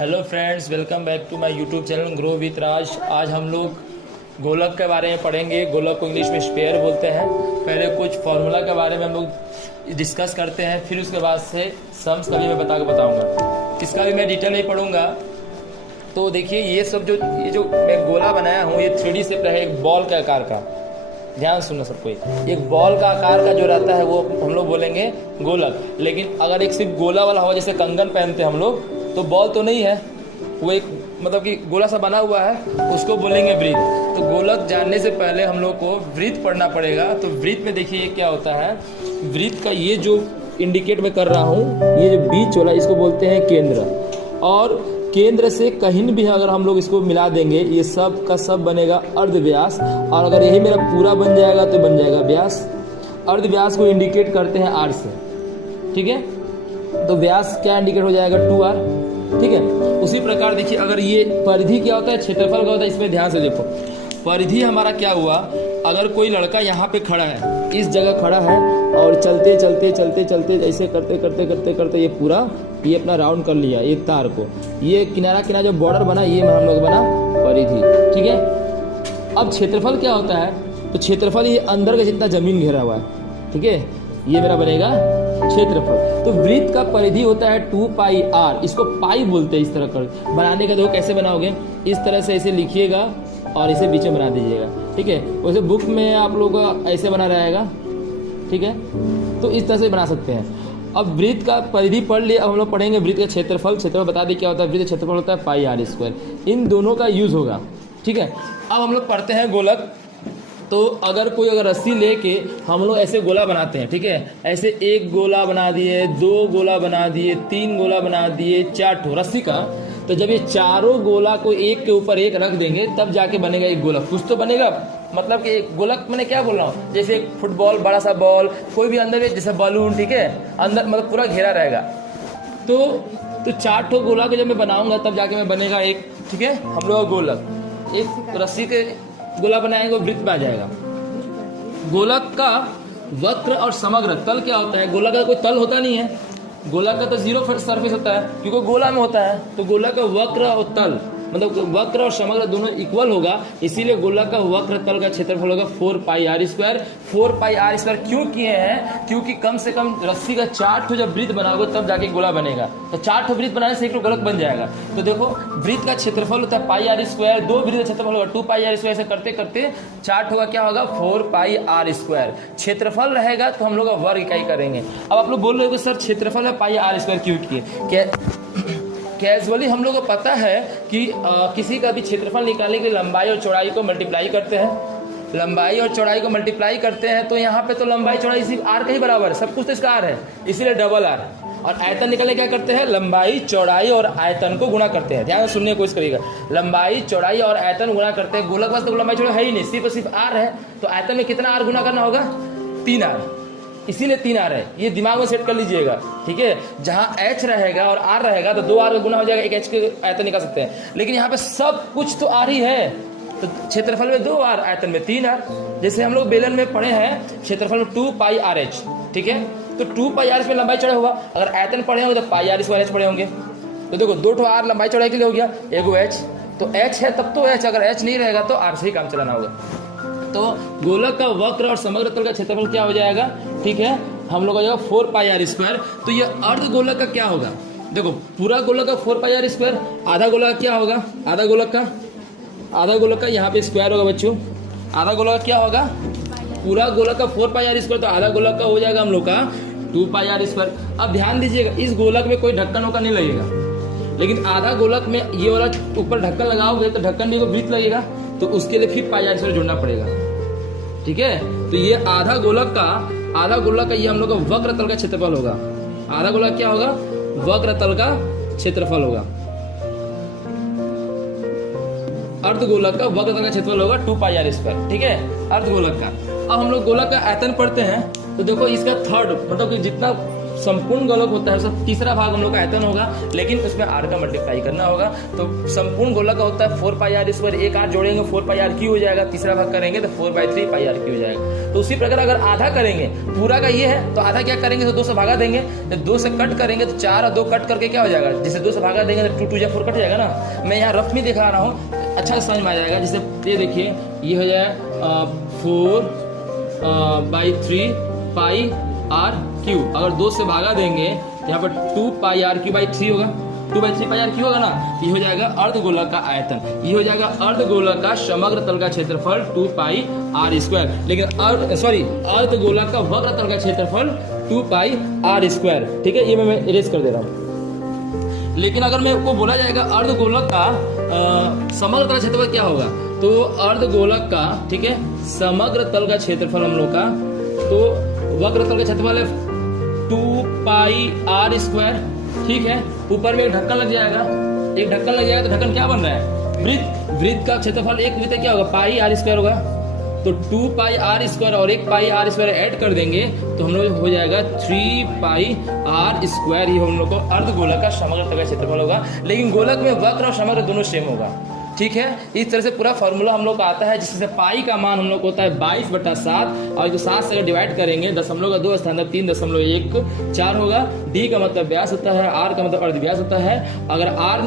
Hello friends, welcome back to my YouTube channel grow with Raj. आज हम लोग गोलक के बारे में पढ़ेंगे। गोलक को इंग्लिश में स्पेयर बोलते हैं। पहले कुछ फार्मूला के बारे में हम लोग डिस्कस करते हैं, फिर उसके बाद से सम्स का भी मैं बताऊंगा। इसका भी मैं डिटेल नहीं पढ़ूंगा। तो देखिए, ये जो मैं गोला बनाया हूँ, ये 3D शेप है, एक बॉल के आकार का। ध्यान सुनना सब कोई, एक बॉल का आकार का जो रहता है वो हम लोग बोलेंगे गोलक। लेकिन अगर एक सिर्फ गोला वाला हो, जैसे कंगन पहनते हैं हम लोग, तो बॉल तो नहीं है, वो एक मतलब कि गोला सा बना हुआ है, उसको बोलेंगे वृत्त। तो गोलक जानने से पहले हम लोग को वृत्त पढ़ना पड़ेगा। तो वृत्त में देखिए क्या होता है। वृत्त का ये जो इंडिकेट मैं कर रहा हूँ, ये जो बीच वाला, इसको बोलते हैं केंद्र। और केंद्र से कहीं भी अगर हम लोग इसको मिला देंगे, ये सब का सब बनेगा अर्धव्यास। और अगर यही मेरा पूरा बन जाएगा तो बन जाएगा व्यास। अर्धव्यास को इंडिकेट करते हैं आर से, ठीक है। तो व्यास क्या इंडिकेट हो जाएगा, 2r, ठीक है। उसी प्रकार देखिए, अगर ये परिधि क्या होता है, क्षेत्रफल क्या होता है, इसमें ध्यान से देखो। परिधि हमारा क्या हुआ, अगर कोई लड़का यहाँ पे खड़ा है, इस जगह खड़ा है, और चलते चलते चलते चलते ऐसे करते करते करते करते ये पूरा ये अपना राउंड कर लिया एक तार को, ये किनारा किनारा जो बॉर्डर बना, ये हम लोग बना परिधि, ठीक है। अब क्षेत्रफल क्या होता है, तो क्षेत्रफल ये अंदर का जितना जमीन घेरा हुआ है, ठीक है, ये मेरा बनेगा क्षेत्रफल। तो वृत्त का परिधि होता है 2πr, इसको पाई बोलते हैं। इस तरह कर बनाने का देखो कैसे बनाओगे, इस तरह से ऐसे लिखिएगा और इसे बीच में बना दीजिएगा, ठीक है। वैसे बुक में आप लोग ऐसे बना रहेगा, ठीक है। तो इस तरह से बना सकते हैं। अब वृत्त का परिधि पढ़ लिया, अब हम लोग पढ़ेंगे वृत्त का क्षेत्रफल। क्षेत्रफल बता दें क्या होता है, वृत्त का क्षेत्रफल होता है πr²। इन दोनों का यूज होगा, ठीक है। अब हम लोग पढ़ते हैं गोलक। तो अगर रस्सी लेके हम लोग ऐसे गोला बनाते हैं, ठीक है, ऐसे एक गोला बना दिए, 2 गोला बना दिए, 3 गोला बना दिए, 4 ठो रस्सी का। तो जब ये चारों गोला को एक के ऊपर एक रख देंगे, तब जाके बनेगा एक गोलक। कुछ तो बनेगा, मतलब कि एक गोलक मैंने क्या बोल रहा हूँ, जैसे एक फुटबॉल, बड़ा सा बॉल, कोई भी अंदर जैसे बलून, ठीक है, अंदर मतलब पूरा घेरा रहेगा। तो 4 ठो गोला को जब मैं बनाऊंगा, तब जाके मैं बनेगा एक, ठीक है, हम लोग का गोलक। एक रस्सी के गोला बनाएंगे, वो वृत्त में आ जाएगा। गोलक का वक्र और समग्र तल क्या होता है। गोलक का कोई तल होता नहीं है, गोलक का तो 0 सरफेस होता है, क्योंकि गोला में होता है। तो गोलक का वक्र और तल, मतलब वक्र और समग्र दोनों इक्वल होगा, इसीलिए गोलक का वक्र तल का क्षेत्रफल होगा 4πr²। 4πr² क्यों किए हैं, क्योंकि कम से कम रस्सी का 4 ठो जब वृत्त बनाओगे तब जाके गोला बनेगा। तो 4 ठो वृत्त बनाने से एक गोलक बन जाएगा। तो देखो, वृत्त का क्षेत्रफल होता है πr², 2 वृत्त का क्षेत्रफल होगा 2πr²। ऐसे करते करते 4 ठो का क्या होगा, 4πr²। क्षेत्रफल रहेगा तो हम लोग वर्ग इकाई करेंगे। अब आप लोग बोल रहे हो सर क्षेत्रफल है πr² क्यों किए। कैजुअली हम लोग को पता है कि किसी का भी क्षेत्रफल निकालने के लिए लंबाई और चौड़ाई को मल्टीप्लाई करते हैं। लंबाई और चौड़ाई को मल्टीप्लाई करते हैं, तो यहाँ पे तो लंबाई चौड़ाई सिर्फ r का ही बराबर है, सब कुछ तो इसका r है, इसीलिए डबल r। और आयतन निकालने क्या करते हैं, लंबाई चौड़ाई और आयतन को गुणा करते हैं। ध्यान से सुनने की कोशिश करिएगा, लंबाई चौड़ाई और आयतन गुणा करते हैं। गोलक वास्तव लंबाई चौड़ाई है ही नहीं, सिर्फ r है। तो आयतन में कितना r गुना करना होगा, 3r, इसीलिए 3r है। ये दिमाग में सेट कर लीजिएगा, ठीक है। जहां h रहेगा और r रहेगा तो 2r का गुना हो जाएगा, एक h के आयतन निकाल सकते हैं। लेकिन यहाँ पे सब कुछ तो r ही है, तो क्षेत्रफल में 2r, आयतन में 3r। जैसे हम लोग बेलन में पढ़े हैं, क्षेत्रफल में 2πrh, ठीक है। तो 2πr में लंबाई चौड़ाई हुआ। अगर आयतन पढ़े होंगे तो πr² पढ़े होंगे। तो देखो, 2 ठो r लंबाई चौड़ाई के लिए हो गया, एगो h। तो h है तब तो h, अगर h नहीं रहेगा तो r से ही काम चलाना होगा। तो गोलक का वक्र और समग्र तल का क्षेत्रफल क्या हो जाएगा, ठीक है, हम लोग हो जाएगा 4πr²। तो ये अर्ध गोलक का क्या होगा, देखो पूरा गोलक का 4πr², आधा गोलक का क्या होगा, आधा गोलक का यहाँ पे स्क्वायर होगा बच्चों। आधा गोलक का क्या होगा, पूरा गोलक का 4πr², तो आधा गोलक का हो जाएगा हम लोग का 2πr²। अब ध्यान दीजिएगा, इस गोलक में कोई ढक्कन वक्कन नहीं लगेगा, लेकिन आधा गोलक में ये वाला ऊपर ढक्कन लगाओगे तो ढक्कन भी वृत्त लगेगा, तो उसके लिए फिर πr² जोड़ना पड़ेगा, ठीक है। तो ये आधा गोलक का ये हम लोग का वक्र तल का क्षेत्रफल होगा। आधा गोलक क्या होगा, वक्र तल का क्षेत्रफल होगा। अर्धगोलक का वक्र तल का क्षेत्रफल होगा 2πr², ठीक है, अर्धगोलक का। अब हम लोग गोलक का आयतन पढ़ते हैं। तो देखो, इसका थर्ड मतलब कि जितना संपूर्ण गोलक होता है उसका तीसरा भाग हम लोग का आयतन होगा, लेकिन उसमें r का मल्टीप्लाई करना होगा। तो संपूर्ण गोलक का होता है 4πr², एक r जोड़ेंगे 4πr³ हो जाएगा, तीसरा भाग करेंगे तो 4/3πr³ हो जाएगा। तो उसी प्रकार अगर आधा करेंगे, पूरा का ये है तो आधा क्या करेंगे, तो 2 से भागा देंगे, जब 2 से कट करेंगे तो 4 और 2 कट करके क्या हो जाएगा, जैसे 2 से भागा देंगे तो 2 2 4 कट जाएगा ना। मैं यहाँ रफ में दिखा रहा हूँ, अच्छा समझ में आ जाएगा। जैसे ये देखिए, ये हो जाएगा 4/3πr³। अगर 2 से भागा देंगे यहाँ पर 2πr³/3 होगा, 2/3πr³ होगा ना। ये हो जाएगा अर्धगोलक का आयतन, ये हो जाएगा अर्धगोलक का समग्र तल का क्षेत्रफल 2πr²। लेकिन अर्धगोलक का वक्र तल का क्षेत्रफल 2πr²। ठीक है, ये मैं इरेज कर दे रहा हूँ। लेकिन अगर मेरे को बोला जाएगा अर्धगोलक का समग्र तल क्षेत्रफल क्या होगा, तो अर्धगोलक का, ठीक है, समग्र तल का क्षेत्रफल हम लोग का, तो वक्र तल का क्षेत्रफल है 2πr²। ठीक है, ऊपर में एक ढक्कन लग जाएगा, एक ढक्कन लग जाएगा तो ढक्कन क्या बन रहा है, वृत्त। वृत्त का क्षेत्रफल एक वृत्त क्या होगा, πr² होगा। तो 2πr² और एक πr² ऐड कर देंगे तो हम लोग हो जाएगा 3πr²। ये हम लोग को अर्धगोलक का समग्र तल का क्षेत्रफल होगा। लेकिन गोलक में वक्र और समग्र दोनों सेम होगा। ठीक है, इस तरह से पूरा फॉर्मूला हम लोग का आता है, जिससे पाई का मान हम लोग को होता है 22/7, और जो 7 से अगर डिवाइड करेंगे दशमलव का 2 स्थान पर 3.14 होगा। डी का मतलब व्यास होता है, आर का मतलब अर्धव्यास होता है। अगर आर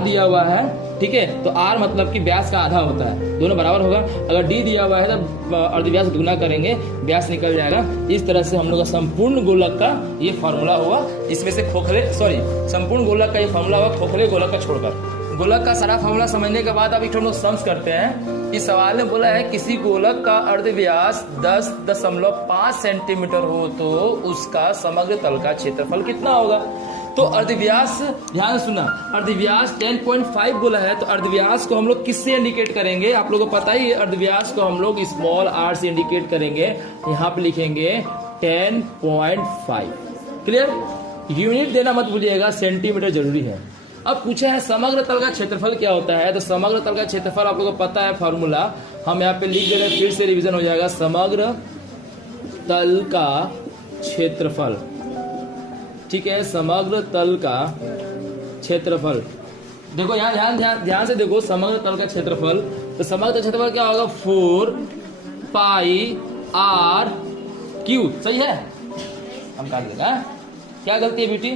दिया हुआ है, ठीक है, तो आर मतलब कि व्यास का आधा होता है, दोनों बराबर होगा। अगर डी दिया हुआ है तो अर्धव्यास दुगना करेंगे, व्यास निकल जाएगा। इस तरह से हम लोग का संपूर्ण गोलक का ये फॉर्मूला हुआ। इसमें से संपूर्ण गोलक का ये फॉर्मूला हुआ, खोखले गोलक का छोड़कर। गोलक का सारा फॉर्मूला समझने के बाद अब एक हम लोग सम्स करते हैं। इस सवाल में बोला है किसी गोलक का अर्धव्यास 10.5 सेंटीमीटर हो तो उसका समग्र तल का क्षेत्रफल कितना होगा। तो अर्धव्यास, ध्यान सुनना, अर्धव्यास 10.5 बोला है, तो अर्धव्यास को हम लोग किससे इंडिकेट करेंगे, आप लोगों को पता ही है। अर्धव्यास को हम लोग स्मॉल r से इंडिकेट करेंगे। यहाँ पे लिखेंगे 10.5। क्लियर, यूनिट देना मत भूलिएगा, सेंटीमीटर जरूरी है। अब पूछा है समग्र तल का क्षेत्रफल क्या होता है, तो समग्र तल का क्षेत्रफल आप लोगों को पता है फॉर्मूला, हम यहाँ पे लिख दे रहे हैं, फिर से रिवीजन हो जाएगा। समग्र तल का क्षेत्रफल, ठीक है, समग्र तल का क्षेत्रफल। देखो यहाँ ध्यान से देखो, समग्र तल का क्षेत्रफल, तो समग्र तल क्षेत्रफल क्या होगा, 4πr³। सही है, हम काट देगा। क्या गलती है बेटी,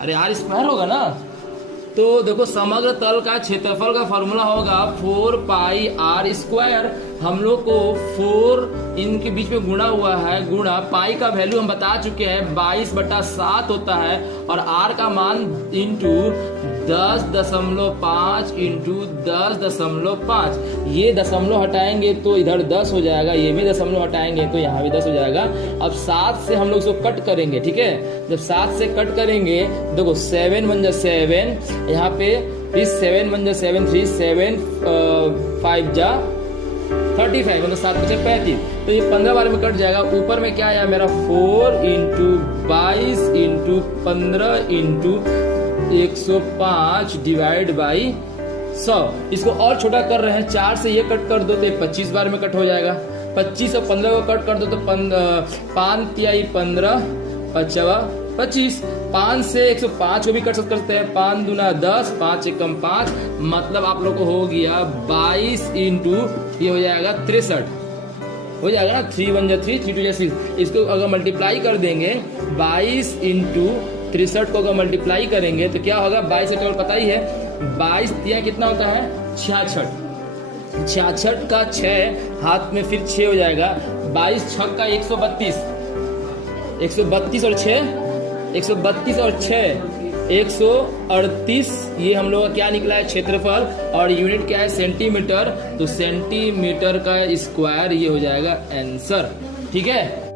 अरे r² होगा ना। तो देखो समग्र तल का क्षेत्रफल का फॉर्मूला होगा 4πr²। हम लोग को 4 इनके बीच में गुणा हुआ है, गुणा पाई का वैल्यू हम बता चुके हैं 22/7 होता है, और r का मान इंटू 10.5 इंटू 10.5। ये दशमलव हटाएंगे तो इधर 10 हो जाएगा, ये भी दशमलव हटाएंगे तो यहाँ भी 10 हो जाएगा। अब 7 से हम लोग इसको कट करेंगे, ठीक है। जब 7 से कट करेंगे, देखो 7 बन जाए 7, यहाँ पे फिर 7 बन जाए 7, 3 7 5 जा 35, मतलब 7 बचे 35, तो ये 15 बार में कट जाएगा। ऊपर में क्या आया मेरा 4 into 22 into 15 into 105 divide by 100। इसको और छोटा कर रहे हैं, 4 से ये कट कर दो तो 25 बार में कट हो जाएगा। 25 और 15 को कट कर दो तो 5 तिहाई 15, 25। 5 से 105 को भी कट सकते हैं, 5 दूना 10, 5 एकम 5, मतलब आप लोग को हो गया 22 इंटू ये हो जाएगा 63 हो जाएगा ना। 3 1 3, 3 2 6। इसको अगर मल्टीप्लाई कर देंगे 22 इंटू 63 को अगर मल्टीप्लाई करेंगे तो क्या होगा, 22 से केवल पता ही है, 22 तिया कितना होता है 66। 66 का 6 हाथ में फिर 6 हो जाएगा, 22 6 का 132, 132 और 6 132 और 6 138। ये हम लोग का क्या निकला है, क्षेत्रफल, और यूनिट क्या है, सेंटीमीटर। तो सेंटीमीटर का स्क्वायर ये हो जाएगा आंसर, ठीक है।